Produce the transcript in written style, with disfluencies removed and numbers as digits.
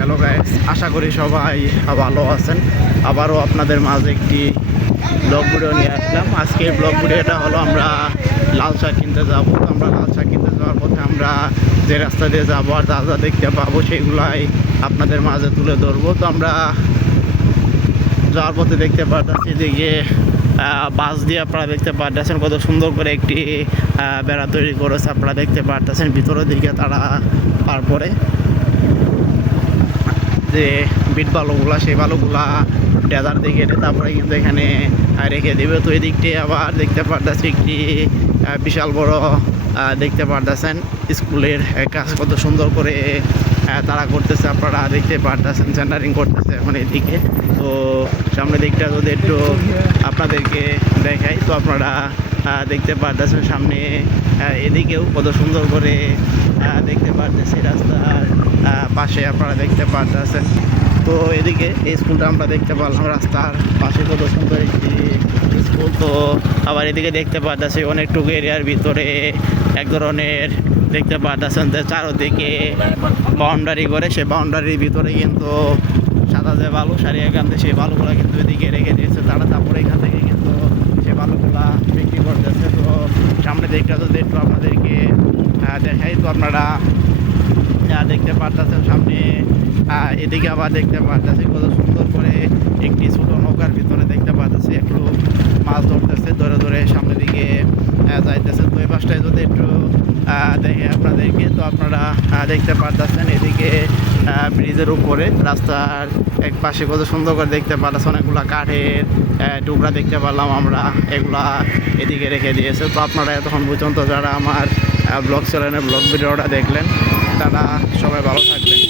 Hello guys, আশা করি সবাই ভালো আছেন। আবারও আপনাদের মাঝে একটি ব্লগ ভিডিও নিয়ে আসলাম। আজকের ব্লগ ভিডিওটা হলো আমরা লাল শাক কিনতে যাব। তো আমরা লাল শাক কিনতে যাওয়ার পথে আমরা যে রাস্তা দিয়ে যাবো আর যা যা দেখতে পাবো সেগুলাই আপনাদের মাঝে তুলে ধরবো। তো আমরা যাওয়ার পথে দেখতে পাচ্ছি যে বাস দিয়ে আপনারা দেখতে পাচ্ছেন কত সুন্দর করে একটি বেড়া তৈরি করেছে। আপনারা দেখতে পাচ্ছেন ভিতরের দিকে তারা তারপরে যে বিট বালুগুলা সেই বালুগুলা ডেজার দিকে তারপরে কিন্তু এখানে রেখে দেবে। তো এই দিকটি আবার দেখতে পারতেছি একটি বিশাল বড় দেখতে পারতেছেন স্কুলের কাজ কত সুন্দর করে তারা করতেছে। আপনারা দেখতে পারতেছেন সেন্টারিং করতেছে এখন এদিকে। তো সামনে দিকটা যদি একটু আপনাদেরকে দেখাই তো আপনারা দেখতে পারতেছেন সামনে এদিকেও কত সুন্দর করে দেখতে পারতেছি রাস্তার পাশে আপনারা দেখতে পারতেছেন। তো এদিকে এই স্কুলটা আমরা দেখতে পারলাম রাস্তার পাশে কত সুন্দর একটি স্কুল। তো আবার এদিকে দেখতে পারতেছি অনেকটুকু এরিয়ার ভিতরে এক ধরনের দেখতে পারতেছেন যে চারোদিকে বাউন্ডারি করে, সে বাউন্ডারির ভিতরে কিন্তু সাদা যে বালু সারিয়ে কান্দে সেই বালুগুলা কিন্তু এদিকে রেখে দিয়েছে তারা। তারপরে এখান থেকে কিন্তু সে বালুগুলা বিক্রি করতেছে। তো সামনে দিকটা যদি একটু আপনাদেরকে দেখাই তো আপনারা দেখতে পারতেছেন সামনে এদিকে আবার দেখতে পারতেছি কত সুন্দর করে একটি ছোটো নৌকার ভিতরে দেখতে পারতেছি একটু মাছ ধরতেছে, ধরে ধরে সামনের দিকে যাইতেছে। তো এই পাশটায় যদি একটু দেখে আপনাদেরকে তো আপনারা দেখতে পারতেছেন এদিকে ব্রিজের উপরে রাস্তার এক পাশে কত সুন্দর করে দেখতে পারতেছে অনেকগুলা কাঠের টুকরা দেখতে পারলাম আমরা, এগুলা এদিকে রেখে দিয়েছে। তো আপনারা এতক্ষণ পর্যন্ত যারা আমার ব্লগ চ্যানেলের ব্লগ ভিডিওটা দেখলেন তারা সবাই ভালো থাকবেন।